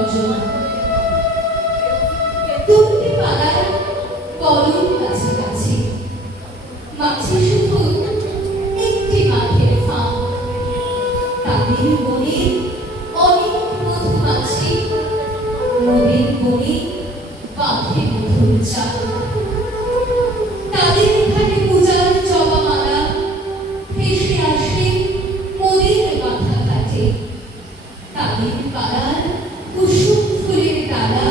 রঞ্জনা। দুটি পাড়ার কলম কাছাকাছি, মাঝে শুধু একটি মাঠের ফাঁক। তাদের বনে অনেক মধুমাছি, মনের বনে বাঁধে মধুর চাল। তাদের এখানে পূজার জবামালা ভেসে আসে মোদের মাথা কাটে। তাদের পাড়ার কুসুম ফুলের ডালা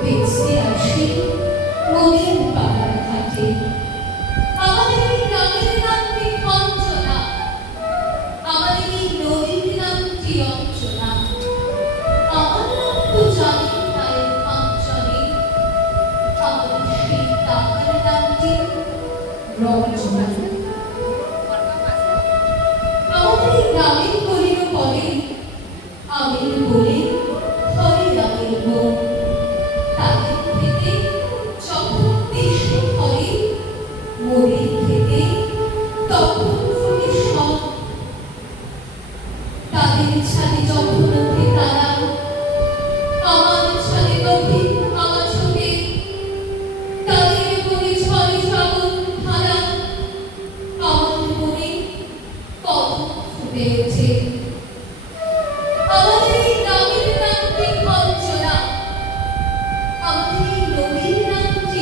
বেঁচতে আসে মোদের পাড়ার ঘাটে। আমাদের এই গ্রামের নামটি অঞ্জনা, আমাদের এই নদীর নামটি অঞ্জনা। আমার নাম তো জানি মায়ের অঞ্জনে, আমাদের সেই তাহার নামটি রঞ্জনা। আমাদের এই গ্রামের গলির পরে আমের বলে হরে রামের মন। তাদের থেকে যখন দেশে হরে, মোদের থেকে তখন ফুটে সব। তাদের ছাদে যখন ওঠে তারা, আমার ছাদে গভীর আওয়াজে তাদের মনে ঝরে শ্রাবণ ধারা। আমার মনে কখন ফুটে ওঠে। আমাদের এই গ্রামের নামটি অঞ্জনা, আমাদের এই নদীর নামটি